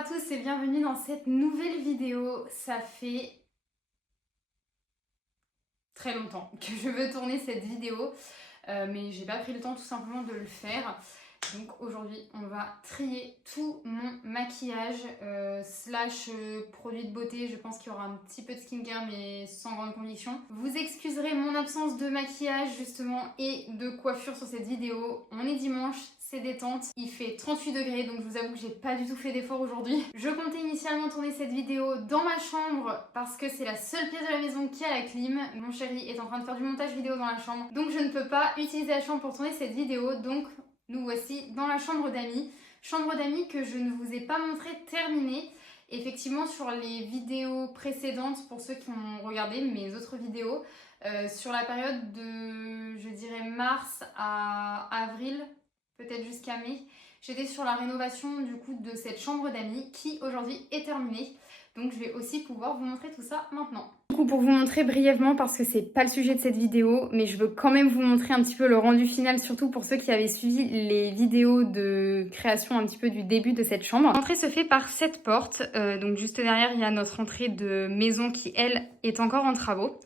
à tous et bienvenue dans cette nouvelle vidéo. Ça fait très longtemps que je veux tourner cette vidéo, mais j'ai pas pris le temps tout simplement de le faire. Donc aujourd'hui on va trier tout mon maquillage slash produit de beauté. Je pense qu'il y aura un petit peu de skincare mais sans grande conviction. Vous excuserez mon absence de maquillage justement et de coiffure sur cette vidéo. On est dimanche, c'est détente, il fait 38 degrés donc je vous avoue que j'ai pas du tout fait d'effort aujourd'hui. Je comptais initialement tourner cette vidéo dans ma chambre parce que c'est la seule pièce de la maison qui a la clim. Mon chéri est en train de faire du montage vidéo dans la chambre donc je ne peux pas utiliser la chambre pour tourner cette vidéo, donc nous voici dans la chambre d'amis. Chambre d'amis que je ne vous ai pas montré terminée. Effectivement, sur les vidéos précédentes, pour ceux qui ont regardé mes autres vidéos, sur la période de, je dirais, mars à avril, peut-être jusqu'à mai, j'étais sur la rénovation du coup de cette chambre d'amis qui aujourd'hui est terminée. Donc je vais aussi pouvoir vous montrer tout ça maintenant. Du coup, pour vous montrer brièvement, parce que c'est pas le sujet de cette vidéo, mais je veux quand même vous montrer un petit peu le rendu final, surtout pour ceux qui avaient suivi les vidéos de création un petit peu du début de cette chambre. L'entrée se fait par cette porte, donc juste derrière il y a notre entrée de maison qui elle est encore en travaux.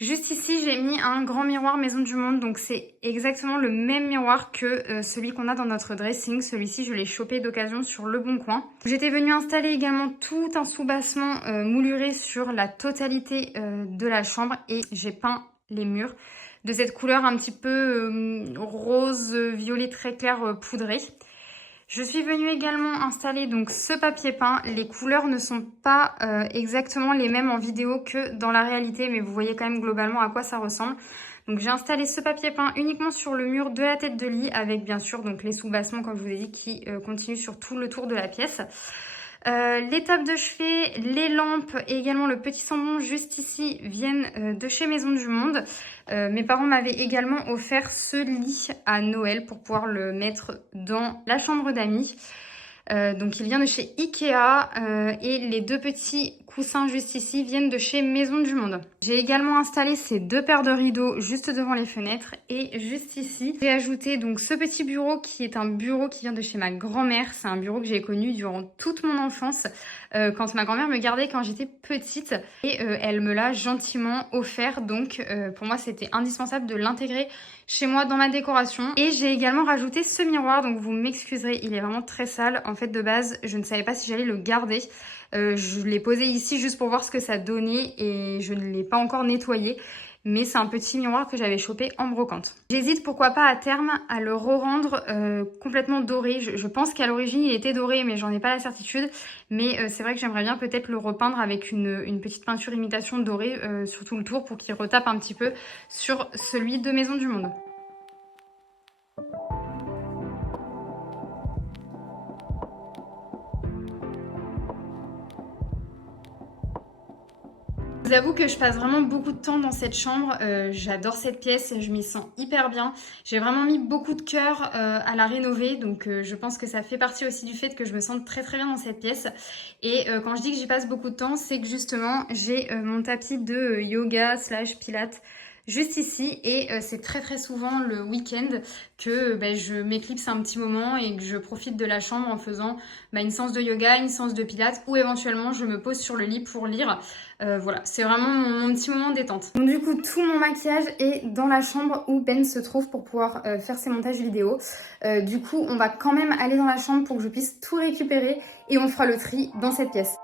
Juste ici, j'ai mis un grand miroir Maison du Monde, donc c'est exactement le même miroir que celui qu'on a dans notre dressing. Celui-ci, je l'ai chopé d'occasion sur Le Bon Coin. J'étais venue installer également tout un soubassement mouluré sur la totalité de la chambre et j'ai peint les murs de cette couleur un petit peu rose, violet très clair poudré. Je suis venue également installer donc ce papier peint. Les couleurs ne sont pas exactement les mêmes en vidéo que dans la réalité, mais vous voyez quand même globalement à quoi ça ressemble. Donc j'ai installé ce papier peint uniquement sur le mur de la tête de lit avec bien sûr donc les sous-bassements comme je vous ai dit qui continuent sur tout le tour de la pièce. Les tables de chevet, les lampes et également le petit sambon juste ici viennent de chez Maison du Monde. Mes parents m'avaient également offert ce lit à Noël pour pouvoir le mettre dans la chambre d'amis. Donc il vient de chez Ikea et les deux petits coussins juste ici viennent de chez Maison du Monde. J'ai également installé ces deux paires de rideaux juste devant les fenêtres et juste ici j'ai ajouté donc ce petit bureau qui est un bureau qui vient de chez ma grand-mère. C'est un bureau que j'ai connu durant toute mon enfance quand ma grand-mère me gardait quand j'étais petite et elle me l'a gentiment offert, donc pour moi c'était indispensable de l'intégrer chez moi dans ma décoration. Et j'ai également rajouté ce miroir, donc vous m'excuserez, il est vraiment très sale. En fait de base je ne savais pas si j'allais le garder. Je l'ai posé ici juste pour voir ce que ça donnait et je ne l'ai pas encore nettoyé. Mais c'est un petit miroir que j'avais chopé en brocante. J'hésite pourquoi pas à terme à le re-rendre complètement doré. Je pense qu'à l'origine il était doré mais j'en ai pas la certitude. Mais c'est vrai que j'aimerais bien peut-être le repeindre avec une petite peinture imitation dorée sur tout le tour pour qu'il retape un petit peu sur celui de Maison du Monde. Je vous avoue que je passe vraiment beaucoup de temps dans cette chambre, j'adore cette pièce, je m'y sens hyper bien. J'ai vraiment mis beaucoup de cœur à la rénover, donc je pense que ça fait partie aussi du fait que je me sente très très bien dans cette pièce. Et quand je dis que j'y passe beaucoup de temps, c'est que justement j'ai mon tapis de yoga slash pilates juste ici et c'est très très souvent le week-end que je m'éclipse un petit moment et que je profite de la chambre en faisant une séance de yoga, une séance de pilates ou éventuellement je me pose sur le lit pour lire. Voilà, c'est vraiment mon petit moment détente. Donc du coup, tout mon maquillage est dans la chambre où Ben se trouve pour pouvoir faire ses montages vidéo. Du coup, on va quand même aller dans la chambre pour que je puisse tout récupérer et on fera le tri dans cette pièce.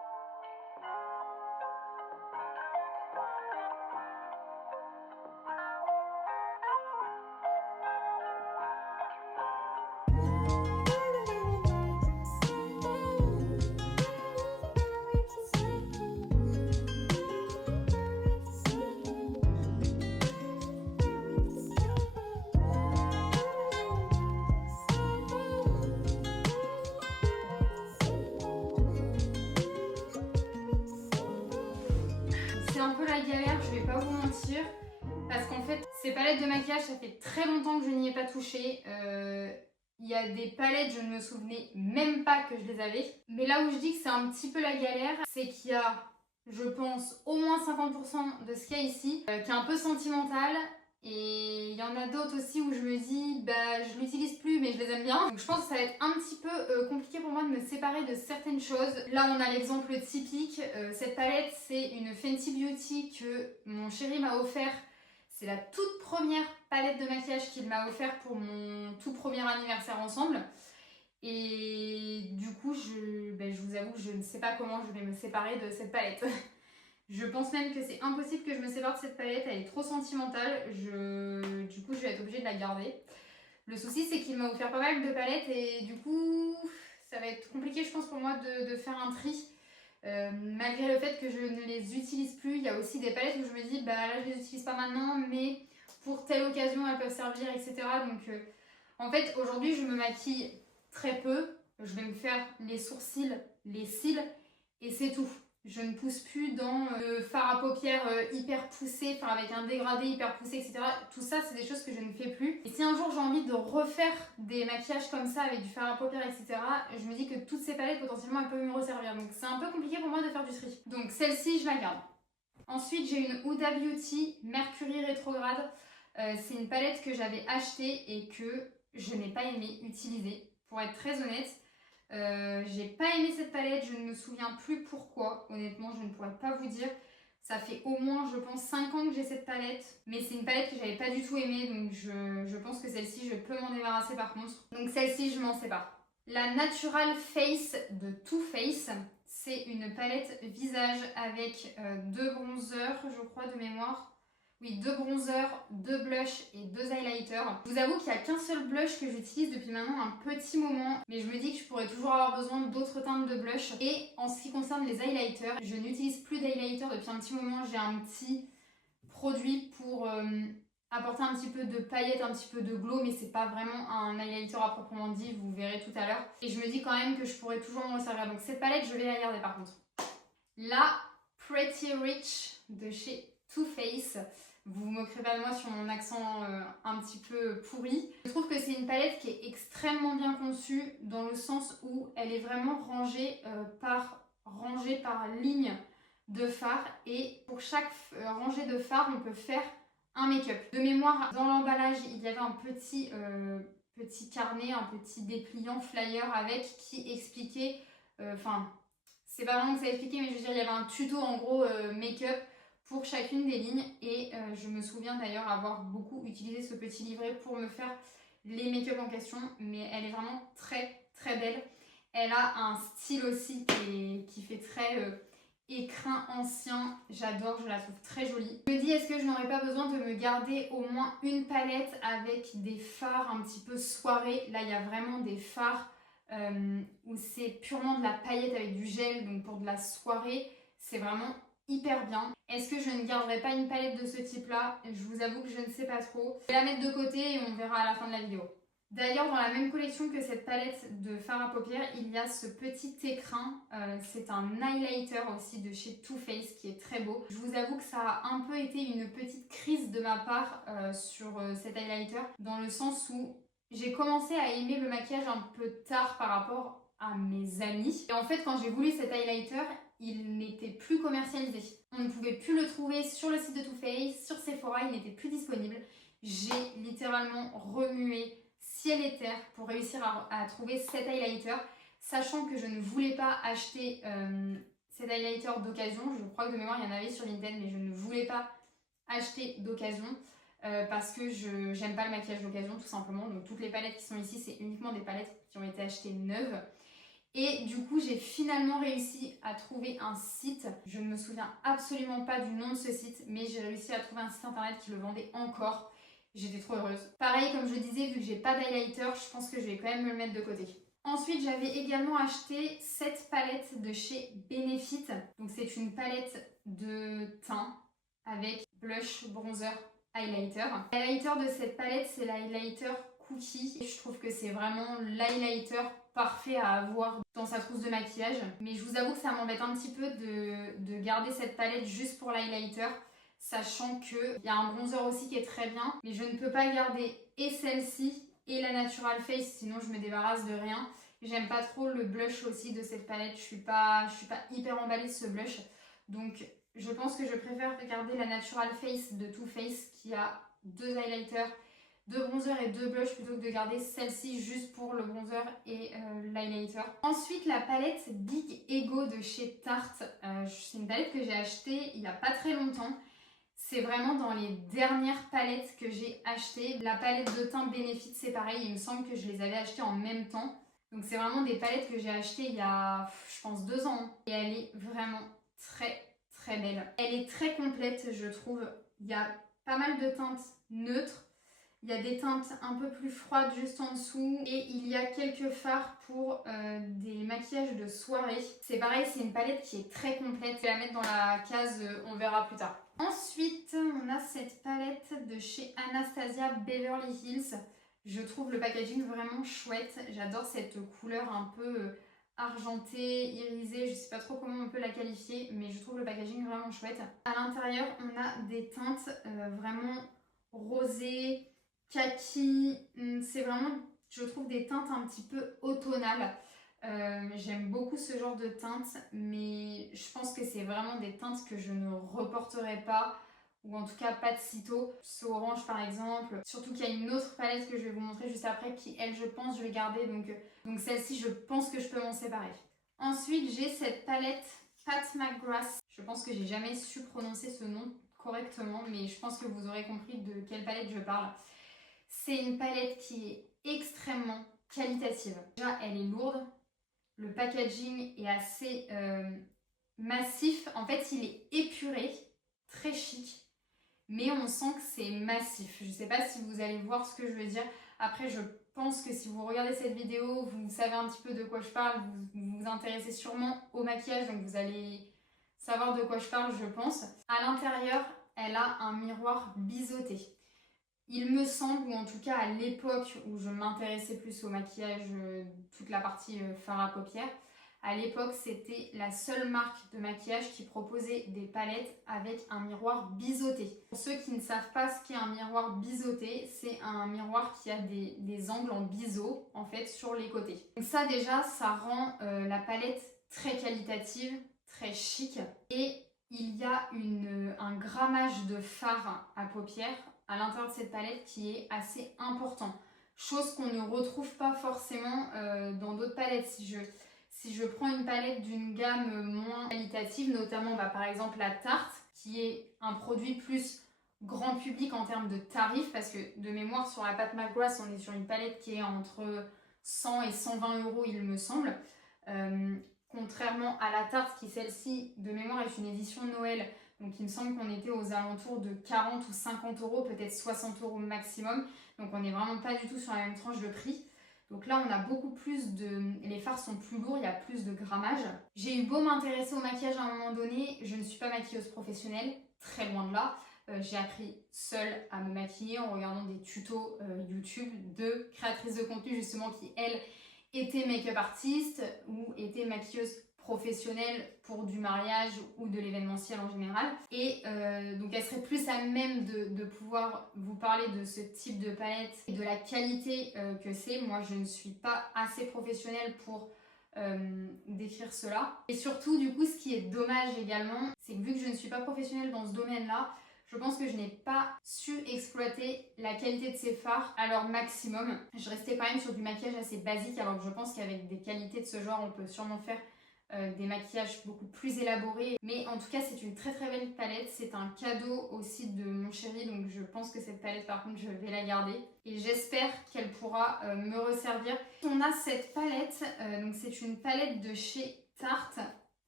C'est un peu la galère, je vais pas vous mentir, parce qu'en fait, ces palettes de maquillage, ça fait très longtemps que je n'y ai pas touché. Il y a des palettes, je ne me souvenais même pas que je les avais. Mais là où je dis que c'est un petit peu la galère, c'est qu'il y a, je pense, au moins 50% de ce qu'il y a ici, qui est un peu sentimental. Et il y en a d'autres aussi où je me dis, bah je l'utilise plus mais je les aime bien. Donc je pense que ça va être un petit peu compliqué pour moi de me séparer de certaines choses. Là on a l'exemple typique, cette palette c'est une Fenty Beauty que mon chéri m'a offert. C'est la toute première palette de maquillage qu'il m'a offert pour mon tout premier anniversaire ensemble. Et du coup je vous avoue que je ne sais pas comment je vais me séparer de cette palette. Je pense même que c'est impossible que je me sépare de cette palette, elle est trop sentimentale, du coup je vais être obligée de la garder. Le souci c'est qu'il m'a offert pas mal de palettes et du coup ça va être compliqué je pense pour moi de faire un tri. Malgré le fait que je ne les utilise plus, il y a aussi des palettes où je me dis bah là je les utilise pas maintenant mais pour telle occasion elles peuvent servir etc. Donc en fait aujourd'hui je me maquille très peu, je vais me faire les sourcils, les cils et c'est tout. Je ne pousse plus dans le fard à paupières hyper poussé, enfin avec un dégradé hyper poussé, etc. Tout ça, c'est des choses que je ne fais plus. Et si un jour j'ai envie de refaire des maquillages comme ça avec du fard à paupières, etc., je me dis que toutes ces palettes, potentiellement, elles peuvent me resservir. Donc c'est un peu compliqué pour moi de faire du tri. Donc celle-ci, je la garde. Ensuite, j'ai une Huda Beauty Mercury Rétrograde. C'est une palette que j'avais achetée et que je n'ai pas aimé utiliser, pour être très honnête. J'ai pas aimé cette palette, je ne me souviens plus pourquoi, honnêtement je ne pourrais pas vous dire. Ça fait au moins je pense 5 ans que j'ai cette palette, mais c'est une palette que j'avais pas du tout aimée, donc je pense que celle-ci je peux m'en débarrasser par contre. Donc celle-ci je m'en sépare. La Natural Face de Too Faced, c'est une palette visage avec 2 bronzers je crois de mémoire. Oui, 2 bronzers, 2 blushs et 2 highlighters. Je vous avoue qu'il n'y a qu'un seul blush que j'utilise depuis maintenant un petit moment, mais je me dis que je pourrais toujours avoir besoin d'autres teintes de blush. Et en ce qui concerne les highlighters, je n'utilise plus d'highlighter depuis un petit moment. J'ai un petit produit pour apporter un petit peu de paillettes, un petit peu de glow, mais c'est pas vraiment un highlighter à proprement dit, vous verrez tout à l'heure. Et je me dis quand même que je pourrais toujours m'en servir. Donc cette palette, je vais la garder par contre. La Pretty Rich de chez Too Faced. Vous vous moquerez pas de moi sur mon accent un petit peu pourri. Je trouve que c'est une palette qui est extrêmement bien conçue dans le sens où elle est vraiment rangée par ligne de fard et pour chaque rangée de fard on peut faire un make-up. De mémoire, dans l'emballage il y avait un petit carnet, un petit dépliant flyer avec qui expliquait, c'est pas vraiment que ça expliquait, mais je veux dire il y avait un tuto en gros make-up pour chacune des lignes et je me souviens d'ailleurs avoir beaucoup utilisé ce petit livret pour me faire les make-up en question, mais elle est vraiment très très belle. Elle a un style aussi qui fait très écrin ancien, j'adore, je la trouve très jolie. Je me dis est-ce que je n'aurais pas besoin de me garder au moins une palette avec des fards un petit peu soirée. Là il y a vraiment des fards où c'est purement de la paillette avec du gel, donc pour de la soirée c'est vraiment hyper bien. Est-ce que je ne garderai pas une palette de ce type là? Je vous avoue que je ne sais pas trop. Je vais la mettre de côté et on verra à la fin de la vidéo. D'ailleurs dans la même collection que cette palette de fard à paupières, il y a ce petit écrin, c'est un highlighter aussi de chez Too Faced qui est très beau. Je vous avoue que ça a un peu été une petite crise de ma part sur cet highlighter, dans le sens où j'ai commencé à aimer le maquillage un peu tard par rapport à mes amis. Et en fait quand j'ai voulu cet highlighter, il n'était plus commercialisé. On ne pouvait plus le trouver sur le site de Too Faced, sur Sephora, il n'était plus disponible. J'ai littéralement remué ciel et terre pour réussir à trouver cet highlighter, sachant que je ne voulais pas acheter cet highlighter d'occasion. Je crois que de mémoire il y en avait sur Vinted, mais je ne voulais pas acheter d'occasion parce que je n'aime pas le maquillage d'occasion tout simplement. Donc toutes les palettes qui sont ici, c'est uniquement des palettes qui ont été achetées neuves. Et du coup, j'ai finalement réussi à trouver un site. Je ne me souviens absolument pas du nom de ce site, mais j'ai réussi à trouver un site internet qui le vendait encore. J'étais trop heureuse. Pareil, comme je le disais, vu que j'ai pas d'highlighter, je pense que je vais quand même me le mettre de côté. Ensuite, j'avais également acheté cette palette de chez Benefit. Donc c'est une palette de teint avec blush, bronzer, highlighter. L'highlighter de cette palette, c'est l'highlighter Cookie. Je trouve que c'est vraiment l'highlighter parfait à avoir dans sa trousse de maquillage. Mais je vous avoue que ça m'embête un petit peu de garder cette palette juste pour l'highlighter, sachant qu'il y a un bronzer aussi qui est très bien. Mais je ne peux pas garder et celle-ci et la Natural Face, sinon je me débarrasse de rien. J'aime pas trop le blush aussi de cette palette. Je suis pas hyper emballée de ce blush. Donc je pense que je préfère garder la Natural Face de Too Faced qui a 2 highlighters, 2 bronzers et 2 blushs plutôt que de garder celle-ci juste pour le bronzer et l'highlighter. Ensuite, la palette Big Ego de chez Tarte. C'est une palette que j'ai achetée il n'y a pas très longtemps. C'est vraiment dans les dernières palettes que j'ai achetées. La palette de teint Benefit, c'est pareil. Il me semble que je les avais achetées en même temps. Donc c'est vraiment des palettes que j'ai achetées il y a, je pense, 2 ans. Et elle est vraiment très très belle. Elle est très complète, je trouve. Il y a pas mal de teintes neutres. Il y a des teintes un peu plus froides juste en dessous. Et il y a quelques fards pour des maquillages de soirée. C'est pareil, c'est une palette qui est très complète. Je vais la mettre dans la case on verra plus tard. Ensuite, on a cette palette de chez Anastasia Beverly Hills. Je trouve le packaging vraiment chouette. J'adore cette couleur un peu argentée, irisée. Je ne sais pas trop comment on peut la qualifier, mais je trouve le packaging vraiment chouette. À l'intérieur, on a des teintes vraiment rosées, kaki. C'est vraiment, je trouve, des teintes un petit peu automnales. J'aime beaucoup ce genre de teintes, mais je pense que c'est vraiment des teintes que je ne reporterai pas, ou en tout cas pas de sitôt. Ce orange par exemple, surtout qu'il y a une autre palette que je vais vous montrer juste après qui, elle, je pense je vais garder, donc celle-ci je pense que je peux m'en séparer. Ensuite, j'ai cette palette Pat McGrath. Je pense que j'ai jamais su prononcer ce nom correctement, mais je pense que vous aurez compris de quelle palette je parle. C'est une palette qui est extrêmement qualitative. Déjà, elle est lourde. Le packaging est assez massif. En fait, il est épuré, très chic, mais on sent que c'est massif. Je ne sais pas si vous allez voir ce que je veux dire. Après, je pense que si vous regardez cette vidéo, vous savez un petit peu de quoi je parle. Vous vous intéressez sûrement au maquillage, donc vous allez savoir de quoi je parle, je pense. À l'intérieur, elle a un miroir biseauté. Il me semble, ou en tout cas à l'époque où je m'intéressais plus au maquillage, toute la partie fard à paupières, à l'époque c'était la seule marque de maquillage qui proposait des palettes avec un miroir biseauté. Pour ceux qui ne savent pas ce qu'est un miroir biseauté, c'est un miroir qui a des angles en biseau en fait sur les côtés. Donc ça déjà, ça rend la palette très qualitative, très chic. Et il y a un grammage de fard à paupières à l'intérieur de cette palette qui est assez important. Chose qu'on ne retrouve pas forcément dans d'autres palettes. Si je prends une palette d'une gamme moins qualitative, notamment par exemple la Tarte, qui est un produit plus grand public en termes de tarifs, parce que de mémoire sur la Pat McGrath, on est sur une palette qui est entre 100 et 120 euros il me semble. Contrairement à la Tarte qui celle-ci de mémoire est une édition Noël, donc il me semble qu'on était aux alentours de 40 ou 50 euros, peut-être 60 euros maximum, donc on n'est vraiment pas du tout sur la même tranche de prix. Donc là on a beaucoup plus les fards sont plus lourds, il y a plus de grammage. J'ai eu beau m'intéresser au maquillage à un moment donné, je ne suis pas maquilleuse professionnelle, très loin de là. J'ai appris seule à me maquiller en regardant des tutos YouTube de créatrices de contenu justement qui elles étaient make-up artistes ou étaient maquilleuses professionnelles pour du mariage ou de l'événementiel en général. Et donc elle serait plus à même de pouvoir vous parler de ce type de palette et de la qualité que c'est. Moi je ne suis pas assez professionnelle pour décrire cela. Et surtout du coup ce qui est dommage également, c'est que vu que je ne suis pas professionnelle dans ce domaine-là, je pense que je n'ai pas su exploiter la qualité de ces fards à leur maximum. Je restais quand même sur du maquillage assez basique, alors que je pense qu'avec des qualités de ce genre, on peut sûrement faire des maquillages beaucoup plus élaborés. Mais en tout cas, c'est une très très belle palette. C'est un cadeau aussi de mon chéri, donc je pense que cette palette, par contre, je vais la garder. Et j'espère qu'elle pourra me resservir. On a cette palette, donc c'est une palette de chez Tarte,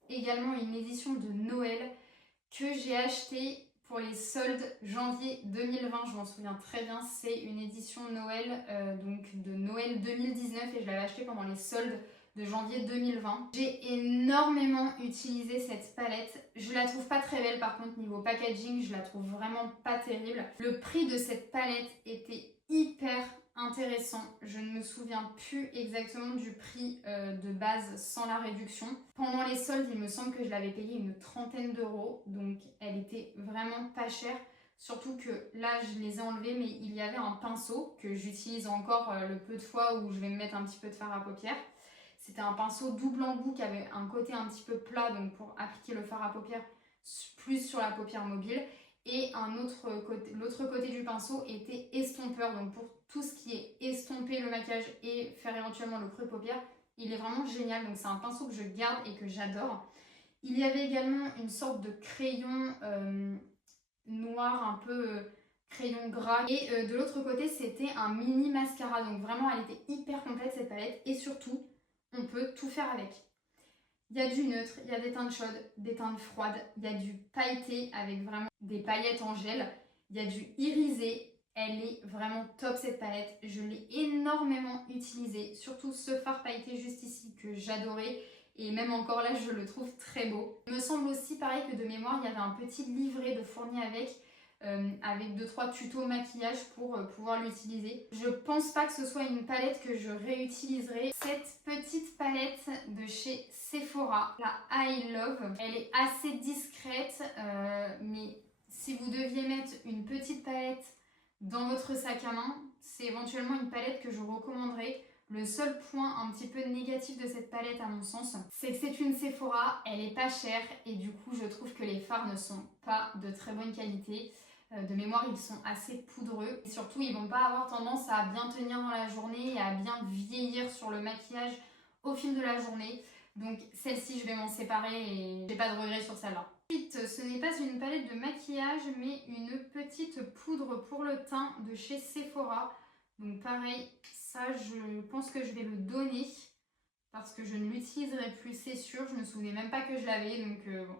également une édition de Noël que j'ai achetée pour les soldes janvier 2020, je m'en souviens très bien, c'est une édition Noël, donc de Noël 2019 et je l'avais achetée pendant les soldes de janvier 2020. J'ai énormément utilisé cette palette, je la trouve pas très belle par contre niveau packaging, je la trouve vraiment pas terrible. Le prix de cette palette était hyper intéressant, je ne me souviens plus exactement du prix de base sans la réduction. Pendant les soldes, il me semble que je l'avais payé une trentaine d'euros, donc elle était vraiment pas chère. Surtout que là, je les ai enlevés, mais il y avait un pinceau que j'utilise encore le peu de fois où je vais me mettre un petit peu de fard à paupières. C'était un pinceau double embout qui avait un côté un petit peu plat, donc pour appliquer le fard à paupières plus sur la paupière mobile. Et l'autre côté du pinceau était estompeur. Donc pour tout ce qui est estomper le maquillage et faire éventuellement le creux de paupière, il est vraiment génial. Donc c'est un pinceau que je garde et que j'adore. Il y avait également une sorte de crayon noir, un peu crayon gras. Et de l'autre côté, c'était un mini mascara. Donc vraiment, elle était hyper complète cette palette. Et surtout, on peut tout faire avec. Il y a du neutre, il y a des teintes chaudes, des teintes froides, il y a du pailleté avec vraiment des paillettes en gel, il y a du irisé. Elle est vraiment top cette palette, je l'ai énormément utilisée, surtout ce fard pailleté juste ici que j'adorais et même encore là je le trouve très beau. Il me semble aussi pareil que de mémoire il y avait un petit livret de fourni avec 2-3 tutos maquillage pour pouvoir l'utiliser. Je pense pas que ce soit une palette que je réutiliserai. Cette petite palette de chez Sephora, la I Love, elle est assez discrète, mais si vous deviez mettre une petite palette dans votre sac à main, c'est éventuellement une palette que je recommanderais. Le seul point un petit peu négatif de cette palette à mon sens, c'est que c'est une Sephora, elle est pas chère et du coup je trouve que les fards ne sont pas de très bonne qualité. De mémoire, ils sont assez poudreux. Et surtout, ils vont pas avoir tendance à bien tenir dans la journée et à bien vieillir sur le maquillage au fil de la journée. Donc celle-ci, je vais m'en séparer et j'ai pas de regret sur celle-là. Ensuite, ce n'est pas une palette de maquillage, mais une petite poudre pour le teint de chez Sephora. Donc pareil, ça, je pense que je vais le donner parce que je ne l'utiliserai plus, c'est sûr. Je me souvenais même pas que je l'avais, donc bon,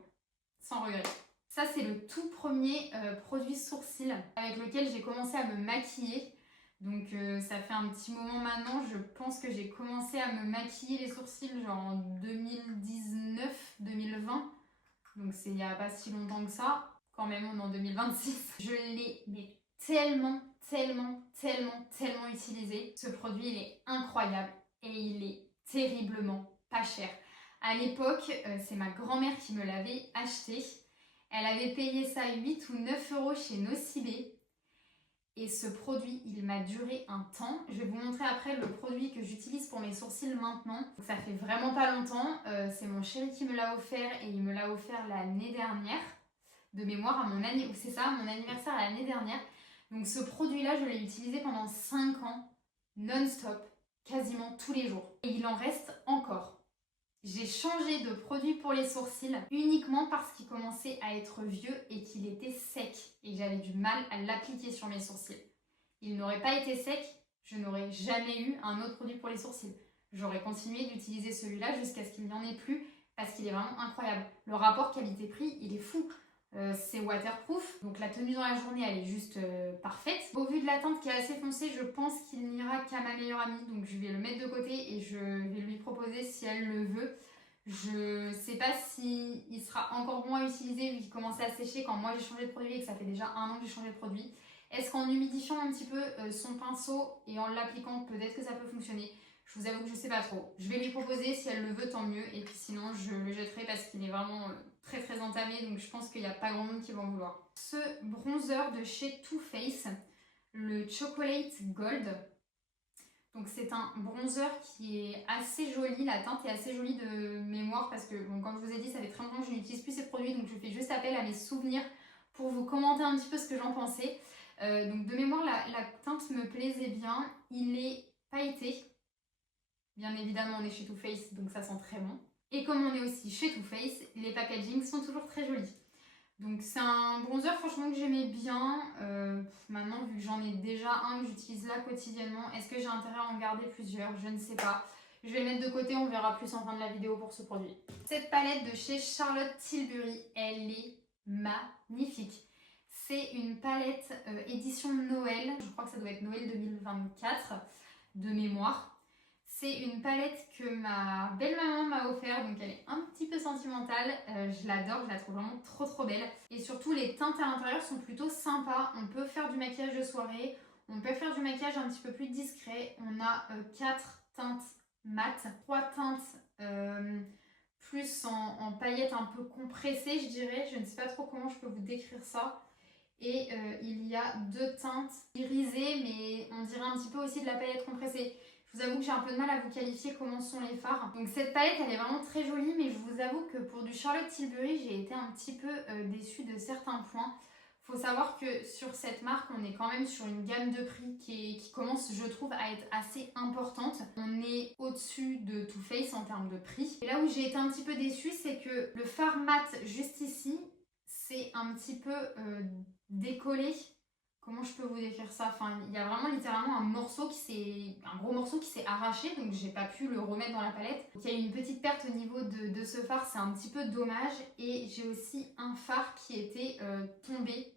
sans regret. Ça, c'est le tout premier produit sourcil avec lequel j'ai commencé à me maquiller. Donc ça fait un petit moment maintenant, je pense que j'ai commencé à me maquiller les sourcils genre en 2019-2020. Donc c'est il n'y a pas si longtemps que ça. Quand même, on est en 2026. Je l'ai mais tellement utilisé. Ce produit, il est incroyable et il est terriblement pas cher. À l'époque, c'est ma grand-mère qui me l'avait acheté. Elle avait payé ça 8 ou 9 euros chez Nocibé. Et ce produit, il m'a duré un temps. Je vais vous montrer après le produit que j'utilise pour mes sourcils maintenant. Ça fait vraiment pas longtemps. C'est mon chéri qui me l'a offert et il me l'a offert l'année dernière. De mémoire, à mon anniversaire l'année dernière. Donc ce produit-là, je l'ai utilisé pendant 5 ans, non-stop, quasiment tous les jours. Et il en reste encore. J'ai changé de produit pour les sourcils uniquement parce qu'il commençait à être vieux et qu'il était sec et que j'avais du mal à l'appliquer sur mes sourcils. Il n'aurait pas été sec, je n'aurais jamais eu un autre produit pour les sourcils. J'aurais continué d'utiliser celui-là jusqu'à ce qu'il n'y en ait plus parce qu'il est vraiment incroyable. Le rapport qualité-prix, il est fou. C'est waterproof, donc la tenue dans la journée elle est juste parfaite. Au vu de la teinte qui est assez foncée, je pense qu'il n'ira qu'à ma meilleure amie, donc je vais le mettre de côté et je vais lui proposer si elle le veut. Je sais pas si il sera encore bon à utiliser vu qu'il commençait à sécher quand moi j'ai changé de produit et que ça fait déjà 1 an que j'ai changé de produit. Est-ce qu'en humidifiant un petit peu son pinceau et en l'appliquant, peut-être que ça peut fonctionner? Je vous avoue que je sais pas trop. Je vais lui proposer, si elle le veut tant mieux, et puis sinon je le jetterai parce qu'il est vraiment très entamé, donc je pense qu'il n'y a pas grand monde qui va en vouloir. Ce bronzer de chez Too Faced, le Chocolate Gold. Donc c'est un bronzer qui est assez joli, la teinte est assez jolie de mémoire parce que bon, comme je vous ai dit, ça fait très longtemps que je n'utilise plus ces produits, donc je fais juste appel à mes souvenirs pour vous commenter un petit peu ce que j'en pensais. Donc de mémoire, la teinte me plaisait bien, il est pailleté. Bien évidemment, on est chez Too Faced, donc ça sent très bon. Et comme on est aussi chez Too Faced, les packagings sont toujours très jolis. Donc c'est un bronzer franchement que j'aimais bien. Maintenant, vu que j'en ai déjà un que j'utilise là quotidiennement, est-ce que j'ai intérêt à en garder plusieurs? Je ne sais pas. Je vais le mettre de côté, on verra plus en fin de la vidéo pour ce produit. Cette palette de chez Charlotte Tilbury, elle est magnifique. C'est une palette édition Noël. Je crois que ça doit être Noël 2024 de mémoire. C'est une palette que ma belle-maman m'a offert, donc elle est un petit peu sentimentale. Je l'adore, je la trouve vraiment trop belle. Et surtout, les teintes à l'intérieur sont plutôt sympas. On peut faire du maquillage de soirée, on peut faire du maquillage un petit peu plus discret. On a 4 teintes mat, 3 teintes plus en paillettes un peu compressées, je dirais. Je ne sais pas trop comment je peux vous décrire ça. Et il y a 2 teintes irisées, mais on dirait un petit peu aussi de la paillette compressée. Je vous avoue que j'ai un peu de mal à vous qualifier comment sont les fards. Donc cette palette, elle est vraiment très jolie, mais je vous avoue que pour du Charlotte Tilbury, j'ai été un petit peu déçue de certains points. Faut savoir que sur cette marque, on est quand même sur une gamme de prix qui commence, je trouve, à être assez importante. On est au-dessus de Too Faced en termes de prix. Et là où j'ai été un petit peu déçue, c'est que le fard mat juste ici, c'est un petit peu décollé. Comment je peux vous décrire ça? Enfin, il y a vraiment littéralement un gros morceau qui s'est arraché, donc j'ai pas pu le remettre dans la palette. Donc, il y a eu une petite perte au niveau de ce fard, c'est un petit peu dommage. Et j'ai aussi un fard qui était tombé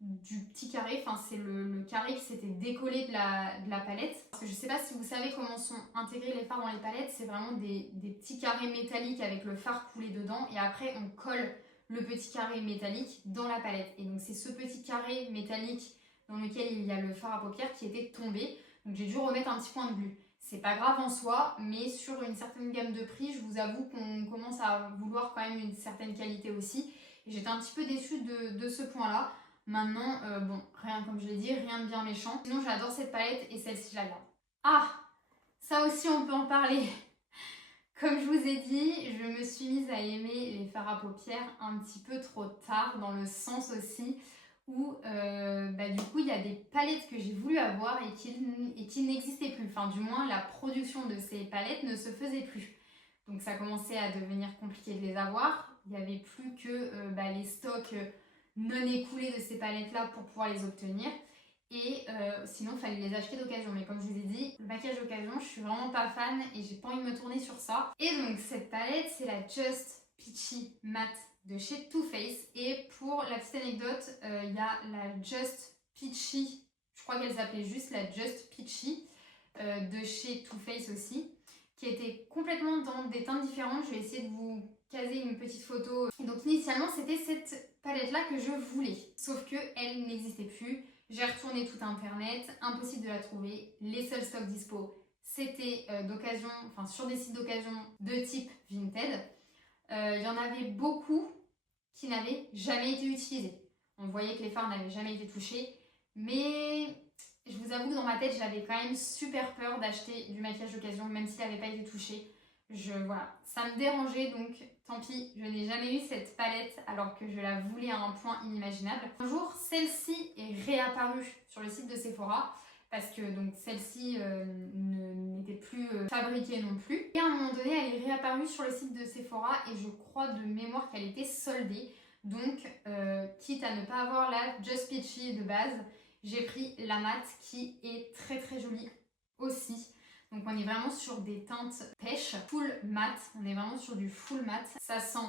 du petit carré, enfin c'est le carré qui s'était décollé de la palette. Parce que je sais pas si vous savez comment sont intégrés les fards dans les palettes, c'est vraiment des petits carrés métalliques avec le fard coulé dedans, et après on colle le petit carré métallique dans la palette. Et donc c'est ce petit carré métallique dans lequel il y a le fard à paupières qui était tombé. Donc j'ai dû remettre un petit point de glu. C'est pas grave en soi, mais sur une certaine gamme de prix, je vous avoue qu'on commence à vouloir quand même une certaine qualité aussi. Et j'étais un petit peu déçue de ce point-là. Maintenant, bon, rien, comme je l'ai dit, rien de bien méchant. Sinon, j'adore cette palette et celle-ci, je la garde. Ah, ça aussi, on peut en parler. Comme je vous ai dit, je me suis mise à aimer les fards à paupières un petit peu trop tard, dans le sens aussi où du coup il y a des palettes que j'ai voulu avoir et qui n'existaient plus. Enfin du moins la production de ces palettes ne se faisait plus. Donc ça commençait à devenir compliqué de les avoir. Il n'y avait plus que les stocks non écoulés de ces palettes là pour pouvoir les obtenir. Et sinon il fallait les acheter d'occasion, mais comme je vous ai dit, le maquillage d'occasion je suis vraiment pas fan et j'ai pas envie de me tourner sur ça. Et donc cette palette c'est la Just Peachy Matte de chez Too Faced, et pour la petite anecdote il y a la Just Peachy, je crois qu'elle s'appelait juste la Just Peachy de chez Too Faced aussi, qui était complètement dans des teintes différentes. Je vais essayer de vous caser une petite photo. Et donc initialement c'était cette palette là que je voulais, sauf que elle n'existait plus. J'ai retourné tout internet, impossible de la trouver. Les seuls stocks dispo, c'était d'occasion, enfin sur des sites d'occasion de type Vinted. Il y en avait beaucoup qui n'avaient jamais été utilisés. On voyait que les fards n'avaient jamais été touchés, mais je vous avoue, dans ma tête, j'avais quand même super peur d'acheter du maquillage d'occasion, même s'il n'avait pas été touché. Voilà, ça me dérangeait, donc tant pis, je n'ai jamais eu cette palette alors que je la voulais à un point inimaginable. Un jour, celle-ci est réapparue sur le site de Sephora, parce que donc celle-ci n'était plus fabriquée non plus. Et à un moment donné, elle est réapparue sur le site de Sephora et je crois de mémoire qu'elle était soldée. Donc, quitte à ne pas avoir la Just Peachy de base, j'ai pris la matte qui est très très jolie aussi. Donc on est vraiment sur des teintes pêche, full mat, on est vraiment sur du full mat. Ça sent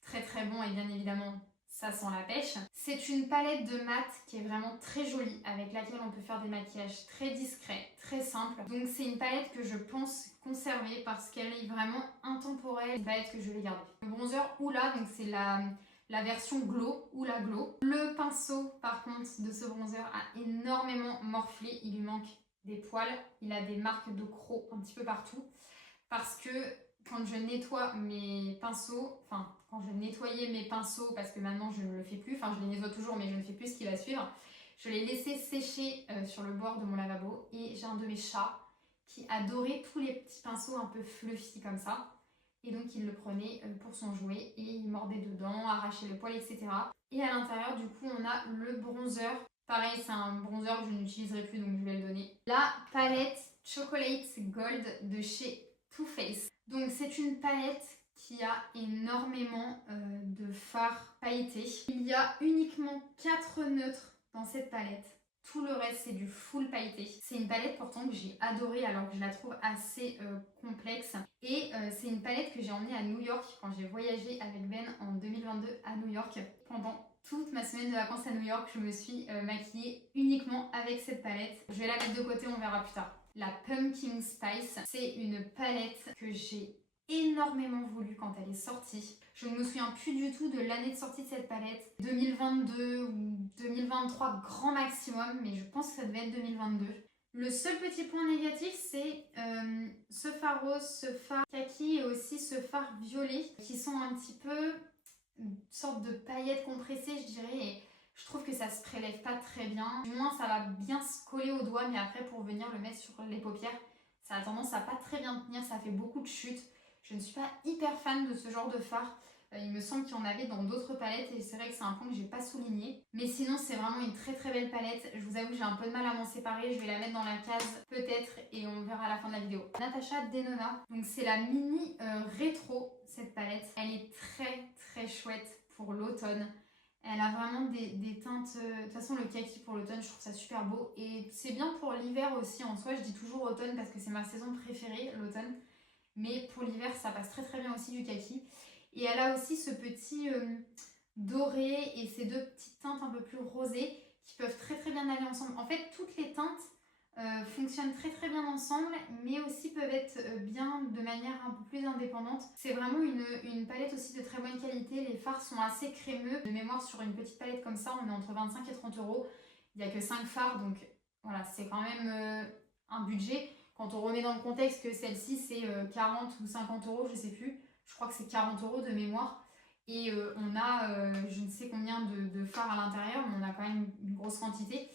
très très bon et bien évidemment ça sent la pêche. C'est une palette de mat qui est vraiment très jolie, avec laquelle on peut faire des maquillages très discrets, très simples. Donc c'est une palette que je pense conserver parce qu'elle est vraiment intemporelle, une palette que je vais garder. Le bronzer Hoola, donc c'est la version Glow, Hoola Glow. Le pinceau par contre de ce bronzer a énormément morflé, il lui manque des poils, il a des marques de crocs un petit peu partout, parce que quand je nettoie mes pinceaux, enfin quand je nettoyais mes pinceaux, parce que maintenant je ne le fais plus, enfin je les nettoie toujours mais je ne fais plus ce qui va suivre, je les laissais sécher sur le bord de mon lavabo, et j'ai un de mes chats qui adorait tous les petits pinceaux un peu fluffy comme ça, et donc il le prenait pour son jouet et il mordait dedans, arrachait le poil, etc. Et à l'intérieur du coup on a le bronzer. Pareil, c'est un bronzer que je n'utiliserai plus, donc je vais le donner. La palette Chocolate Gold de chez Too Faced. Donc c'est une palette qui a énormément de fards pailletés. Il y a uniquement 4 neutres dans cette palette. Tout le reste, c'est du full pailleté. C'est une palette pourtant que j'ai adorée alors que je la trouve assez complexe. Et c'est une palette que j'ai emmenée à New York quand j'ai voyagé avec Ben en 2022 à New York. Pendant toute ma semaine de vacances à New York, je me suis maquillée uniquement avec cette palette. Je vais la mettre de côté, on verra plus tard. La Pumpkin Spice, c'est une palette que j'ai énormément voulu quand elle est sortie. Je ne me souviens plus du tout de l'année de sortie de cette palette. 2022 ou 2023 grand maximum, mais je pense que ça devait être 2022. Le seul petit point négatif, c'est ce fard rose, ce fard kaki et aussi ce fard violet qui sont un petit peu une sorte de paillettes compressées, je dirais, et je trouve que ça se prélève pas très bien. Du moins, ça va bien se coller au doigt, mais après, pour venir le mettre sur les paupières, ça a tendance à pas très bien tenir, ça fait beaucoup de chutes. Je ne suis pas hyper fan de ce genre de fard. Il me semble qu'il y en avait dans d'autres palettes et c'est vrai que c'est un point que j'ai pas souligné. Mais sinon, c'est vraiment une très très belle palette. Je vous avoue, j'ai un peu de mal à m'en séparer. Je vais la mettre dans la case peut-être et on verra à la fin de la vidéo. Natasha Denona. Donc c'est la mini rétro, cette palette. Elle est très très chouette pour l'automne. Elle a vraiment des teintes... De toute façon, le kaki pour l'automne, je trouve ça super beau. Et c'est bien pour l'hiver aussi en soi. Je dis toujours automne parce que c'est ma saison préférée, l'automne. Mais pour l'hiver, ça passe très très bien aussi du kaki. Et elle a aussi ce petit doré et ces deux petites teintes un peu plus rosées qui peuvent très très bien aller ensemble. En fait, toutes les teintes fonctionnent très très bien ensemble, mais aussi peuvent être bien de manière un peu plus indépendante. C'est vraiment une palette aussi de très bonne qualité. Les fards sont assez crémeux. De mémoire, sur une petite palette comme ça, on est entre 25 et 30 euros. Il n'y a que 5 fards, donc voilà, c'est quand même un budget. Quand on remet dans le contexte que celle-ci, c'est 40 ou 50 euros, je sais plus. Je crois que c'est 40 euros de mémoire. Et on a je ne sais combien de fards à l'intérieur, mais on a quand même une grosse quantité.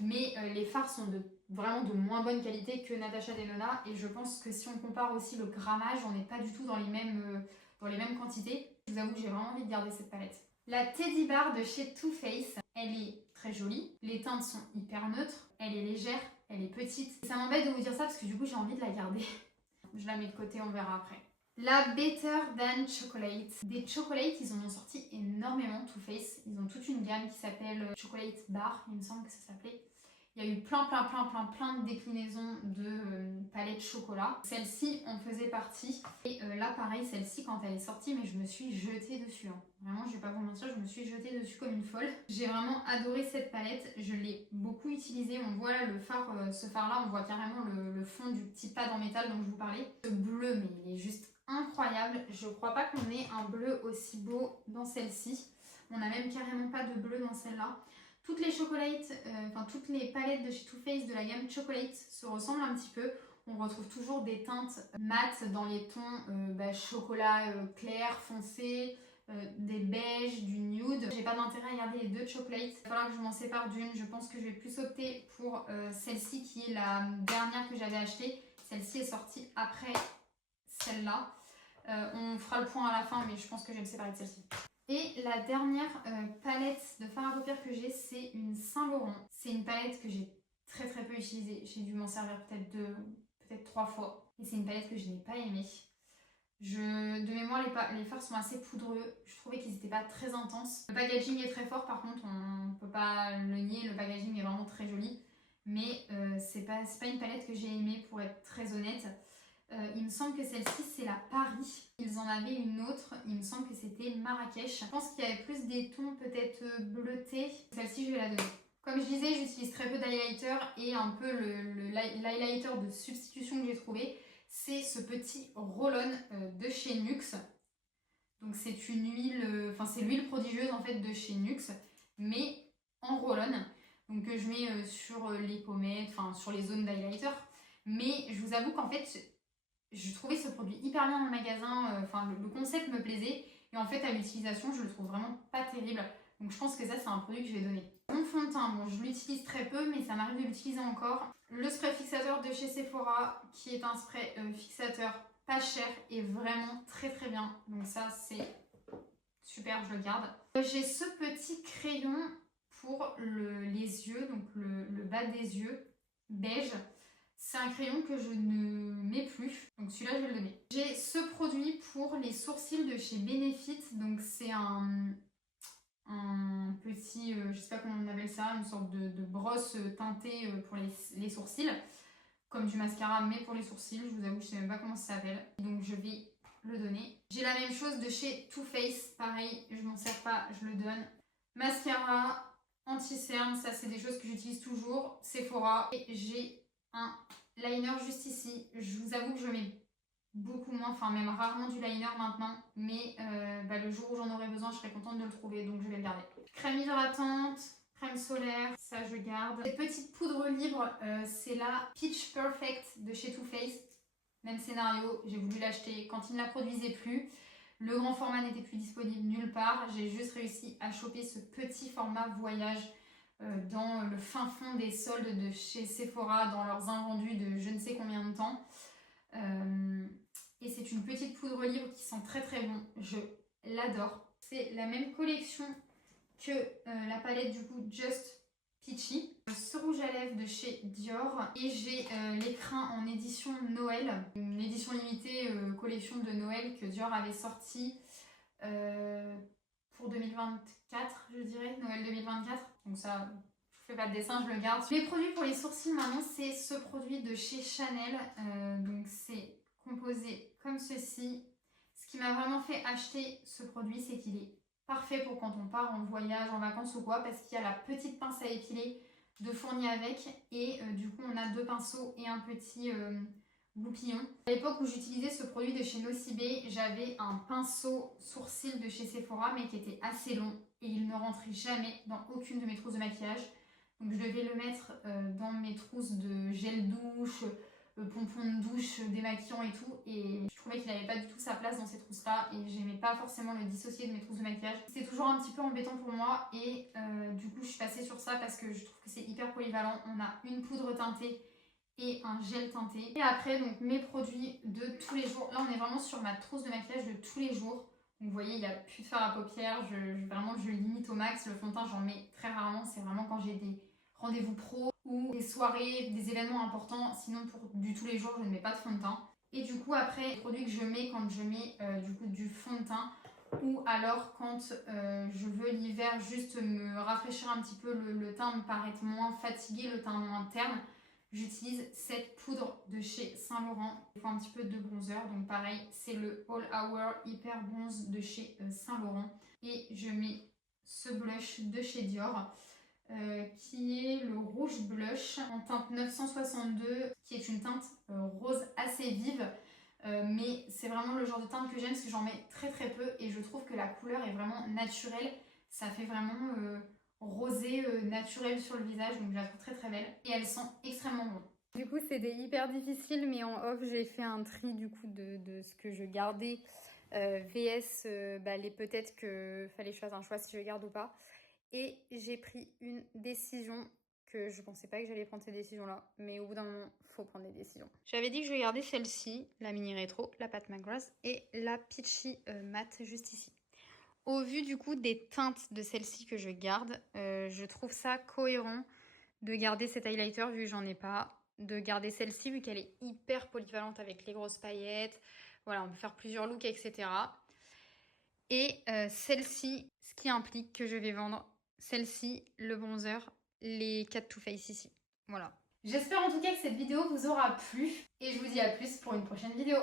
Mais les fards sont vraiment de moins bonne qualité que Natasha Denona. Et je pense que si on compare aussi le grammage, on n'est pas du tout dans les mêmes quantités. Je vous avoue que j'ai vraiment envie de garder cette palette. La Teddy Bar de chez Too Faced, elle est très jolie. Les teintes sont hyper neutres. Elle est légère, elle est petite. Ça m'embête de vous dire ça parce que du coup j'ai envie de la garder. Je la mets de côté, on verra après. La Better Than Chocolate. Des chocolates, ils en ont sorti énormément, Too Faced. Ils ont toute une gamme qui s'appelle Chocolate Bar, il me semble que ça s'appelait. Il y a eu plein de déclinaisons de palettes chocolat. Celle-ci en faisait partie. Et là, pareil, celle-ci, quand elle est sortie, mais je me suis jetée dessus. Hein. Vraiment, je vais pas vous mentir, je me suis jetée dessus comme une folle. J'ai vraiment adoré cette palette. Je l'ai beaucoup utilisée. On voit là le phare, ce phare-là, on voit carrément le fond du petit pad en métal dont je vous parlais. Ce bleu, mais il est juste incroyable. Je crois pas qu'on ait un bleu aussi beau dans celle-ci. On n'a même carrément pas de bleu dans celle-là. Toutes les chocolates, toutes les palettes de chez Too Faced de la gamme Chocolate se ressemblent un petit peu. On retrouve toujours des teintes mates dans les tons chocolat clair, foncé, des beiges, du nude. J'ai pas d'intérêt à garder les deux chocolates. Il va falloir que je m'en sépare d'une. Je pense que je vais plus opter pour celle-ci qui est la dernière que j'avais achetée. Celle-ci est sortie après celle-là. On fera le point à la fin, mais je pense que je vais me séparer de celle-ci. Et la dernière palette de fard à paupières que j'ai, c'est une Saint Laurent. C'est une palette que j'ai très très peu utilisée. J'ai dû m'en servir peut-être 2, peut-être 3 fois. Et c'est une palette que je n'ai pas aimée. De mémoire, les fards sont assez poudreux. Je trouvais qu'ils n'étaient pas très intenses. Le packaging est très fort, par contre, on ne peut pas le nier. Le packaging est vraiment très joli. Mais c'est pas une palette que j'ai aimée, pour être très honnête. Il me semble que celle-ci c'est la Paris. Ils en avaient une autre, il me semble que c'était Marrakech. Je pense qu'il y avait plus des tons peut-être bleutés. Celle-ci je vais la donner. Comme je disais, j'utilise très peu d'highlighter et un peu l'highlighter de substitution que j'ai trouvé, c'est ce petit roll-on de chez NYX. Donc c'est une huile, c'est l'huile prodigieuse en fait de chez NYX, mais en roll-on. Donc que je mets sur les pommettes, sur les zones d'highlighter. Mais je vous avoue qu'en fait, je trouvais ce produit hyper bien dans le magasin, le concept me plaisait et en fait à l'utilisation je le trouve vraiment pas terrible, donc je pense que ça c'est un produit que je vais donner. Mon fond de teint, bon je l'utilise très peu mais ça m'arrive de l'utiliser encore. Le spray fixateur de chez Sephora qui est un spray fixateur pas cher et vraiment très très bien, donc ça c'est super, je le garde. J'ai ce petit crayon pour les yeux, donc le bas des yeux, beige. C'est un crayon que je ne mets plus, donc celui-là je vais le donner. J'ai ce produit pour les sourcils de chez Benefit, donc c'est un petit, je sais pas comment on appelle ça, une sorte de brosse teintée pour les sourcils, comme du mascara mais pour les sourcils, je vous avoue je sais même pas comment ça s'appelle, donc je vais le donner. J'ai la même chose de chez Too Faced, pareil, je m'en sers pas, je le donne. Mascara, anti-cerne, ça c'est des choses que j'utilise toujours, Sephora, et j'ai un liner juste ici. Je vous avoue que je mets beaucoup moins, même rarement du liner maintenant, mais le jour où j'en aurai besoin, je serai contente de le trouver, donc je vais le garder. Crème hydratante, crème solaire, ça je garde. Cette petite poudre libre, c'est la Peach Perfect de chez Too Faced. Même scénario, j'ai voulu l'acheter quand ils ne la produisaient plus. Le grand format n'était plus disponible nulle part. J'ai juste réussi à choper ce petit format voyage dans le fin fond des soldes de chez Sephora, dans leurs invendus de je ne sais combien de temps. Et c'est une petite poudre libre qui sent très très bon. Je l'adore. C'est la même collection que la palette du coup Just Peachy. Ce rouge à lèvres de chez Dior. Et j'ai l'écrin en édition Noël. Une édition limitée collection de Noël que Dior avait sorti pour 2024, je dirais, Noël 2024. Donc ça, je fais pas de dessin, je le garde. Les produits pour les sourcils maintenant, c'est ce produit de chez Chanel. Donc c'est composé comme ceci. Ce qui m'a vraiment fait acheter ce produit, c'est qu'il est parfait pour quand on part en voyage, en vacances ou quoi, parce qu'il y a la petite pince à épiler de fourni avec, et du coup on a 2 pinceaux et un petit goupillon. À l'époque où j'utilisais ce produit de chez Nocibé, j'avais un pinceau sourcil de chez Sephora, mais qui était assez long, et il ne rentrait jamais dans aucune de mes trousses de maquillage. Donc je devais le mettre dans mes trousses de gel douche, pompons de douche, démaquillant et tout, et je trouvais qu'il n'avait pas du tout sa place dans ces trousses là, et j'aimais pas forcément le dissocier de mes trousses de maquillage. C'est toujours un petit peu embêtant pour moi, et du coup je suis passée sur ça parce que je trouve que c'est hyper polyvalent. On a une poudre teintée et un gel teinté. Et après donc mes produits de tous les jours. Là on est vraiment sur ma trousse de maquillage de tous les jours. Donc vous voyez, il n'y a plus de fard à paupières, vraiment je limite au max. Le fond de teint j'en mets très rarement, c'est vraiment quand j'ai des rendez-vous pro ou des soirées, des événements importants. Sinon pour du tous les jours je ne mets pas de fond de teint. Et du coup après, les produits que je mets quand je mets du coup du fond de teint, ou alors quand je veux l'hiver juste me rafraîchir un petit peu le teint, me paraître moins fatigué, le teint moins terne, j'utilise cette poudre de chez Saint Laurent. Il faut un petit peu de bronzer, donc pareil, c'est le All Hour Hyper Bronze de chez Saint Laurent. Et je mets ce blush de chez Dior, qui est le rouge blush en teinte 962, qui est une teinte rose assez vive. Mais c'est vraiment le genre de teinte que j'aime parce que j'en mets très très peu et je trouve que la couleur est vraiment naturelle. Ça fait vraiment rosé naturel sur le visage, donc je la trouve très très belle et elle sent extrêmement bon. Du coup c'était hyper difficile, mais en off j'ai fait un tri du coup de ce que je gardais VS les peut-être que fallait choisir un choix si je garde ou pas. Et j'ai pris une décision que je pensais pas que j'allais prendre cette décision-là, mais au bout d'un moment, faut prendre des décisions. J'avais dit que je gardais celle-ci, la mini rétro, la Pat McGrath, et la Peachy matte juste ici. Au vu du coup des teintes de celle-ci que je garde, je trouve ça cohérent de garder cet highlighter vu que j'en ai pas, de garder celle-ci vu qu'elle est hyper polyvalente avec les grosses paillettes. Voilà, on peut faire plusieurs looks, etc. Et celle-ci, ce qui implique que je vais vendre celle-ci, le bronzer, les 4 Too Faced ici. Voilà. J'espère en tout cas que cette vidéo vous aura plu et je vous dis à plus pour une prochaine vidéo.